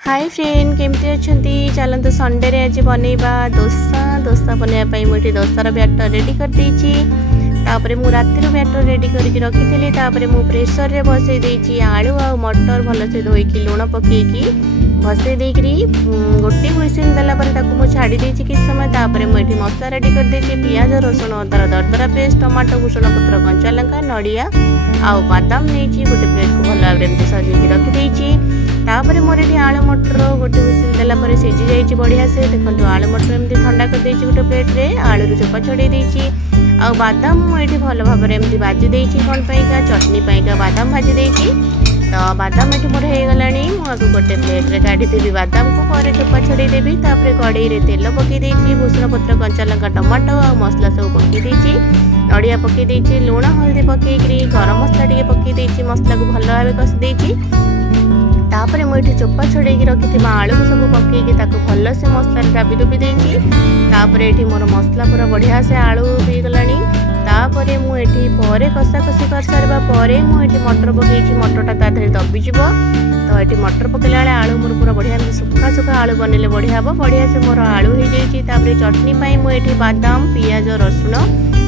Hi friend केमती अच्छी चलते संडे रे आज बनैबा डोसा बनवाई मुझे डोसार बैटर रेडी कर तापर मु रातिर बैटर रेडी करके रखी मु प्रेसर रे बसई देछि आलू आ मटर भलसे धोईकी लुण पकेकी बसई देकरी गोटे हुइसिल देला पर ताकू मु छाड़ी देछि किछ समय तापर मु एठी मसला रेडी कर देछि पियाज रसुण अदार दरदरा पेस्ट टमाटो भूषण पत्र कंचा लंका नड़िया आ बादाम नेछि गोटे प्लेट को भल भाव एमती सजेकी रखी देछि तापर मोर ये आलू मटर गोटे हुइसिल देला पर सिझी जाइए बढ़िया से देखो आलू मटर एमती ठंडा कर देछि गोटे प्लेट रे आलू चोपा छड़े देछि आ बादाम मुझे भल भाव एमती भाजी देछि कौन पाइका चटनी पाइका बादाम भाजी देछि तो बादाम ये मोर हो गलानी मुझे गोटे प्लेट रे काढ़ी बादाम को पर चोपा छड़े देवी तापर कड़ाई रे तेल पकई देछि भूषण पत्र कंचा लंका टमाटो आ मसला सब पकई देछि नड़िया पकई देछि लुण हल्दी पकईकरी गरम मसला टिके पकई देछि मसला को भल भाव कषि देछि तापर मुझे चोपा छड़े रखी आलू को सब पकईकी भल से मसला दाबी दुबी देछि तापर ये मोर मसला पूरा बढ़िया से आलू हो गलानी तापर मुझे पर कषा कषि कर सारा पर मुझे मटर पकई मटरटा ताधे दबीज तो ये मटर पकड़ा बेले आलू मोर पूरा बढ़िया सुखा सुखा आलू बनइले बढ़िया हम बढ़िया से मोर आलू हो जाए चटनी मुझे बादाम पियाज रसुण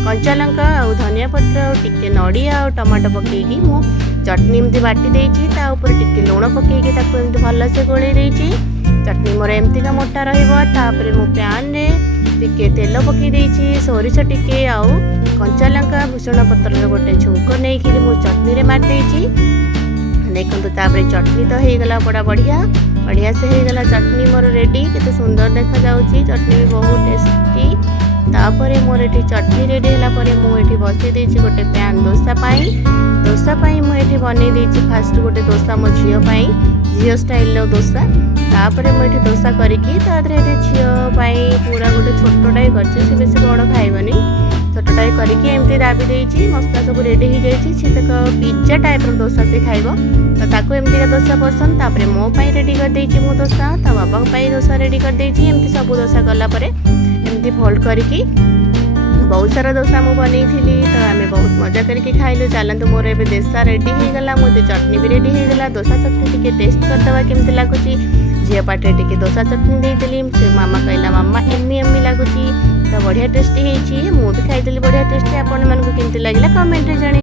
कंचा लंका आ धनिया पत्र टिके नड़िया और टमाटो पकईकी मु चटनी एमती बाटी देछि ता ऊपर टिके लुण पकईकी ताको एमती भल से गोळई देछि चटनी मोर एमती का मोटा रहइबो तापर मु पैन रे टिके तेल पकई देछि सोरिष टिके आउ कंचा लंका भूषण पत्र रे गोटे छुंक नै कि मु चटनी रे मार देछि देखंतु तापर चटनी तो हे गला बड़ा बढ़िया बढ़िया से हे गला चटनी मोर रेडी केते सुंदर देखा जाउछि चटनी भी बहुत टेस्टी तापर मोर ये चटनी रेडी है मुझे बसई देछि गोटे पैन डोसा पाई मुझे बनई देछि फास्ट गोटे डोसा मो झील झील स्टाइल डोसा तापर मुझे डोसा करके झील पूरा गोटे छोटा कर बेस बड़ खाइबनी छोटा करके एमती दाबी देछि मसला सब रेडी हो जाइए सी तक पिज्जा टाइप डोसा से खाइब तो ताको एमती का डोसा पसंद तापर मो रेडी कर देछि मु डोसा ता बाबा डोसा रेडी कर देछि एमती सब डोसा कला परे एमती फोल्ड करके बहुत सारा डोसा मु बनई थी तो आम बहुत मजा करके खाइलु चलतु मोर ए डोसा रेडी हो गला मुझे चटनी भी रेडी हो गला डोसा चटनी टिके टेस्ट करदे केमती लगुच झील पाटे टिके डोसा चटनी देती से मामा कहला मामा एम्मी एम्मी लगुच तो बढ़िया टेस्टी होती मुझे खाई बढ़िया टेस्टी आपण मानक केमती लगे कमेंट रे जाने।